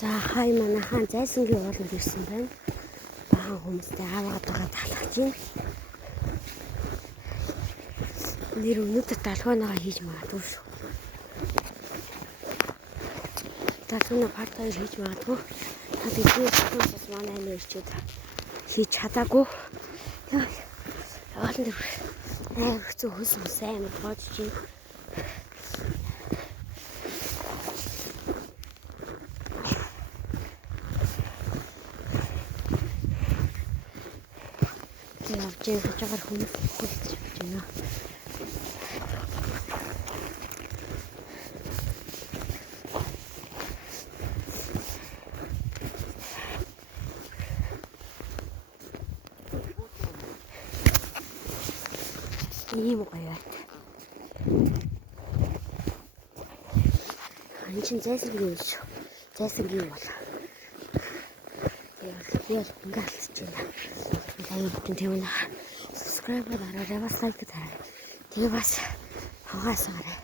За хай манайхан зайсангийн ууланд ирсэн байна. Бахан хүмүүстэй аваад байгаа талхаж байна. Нэр өнөөдөр талхаанагаа хийж магадгүй шүү. Талхаана part 2 хийж магадгүй. Та тэгээд бас манай нэрчүүд хийж чадаагүй. Яваалан дээр хэцүү хөлс амар боож чинь. Явж байгаа хүмүүс хөлж байна. Ийм гоё. Энэ чинь зайсангийн үйл шүү. Зайсангийн бол. Яг ингээ алсаж байна. Аяа бүтэн тэвнэ. Subscribe дараарай, бас лайк дараарай. Тэгээ бас хаваасаарай.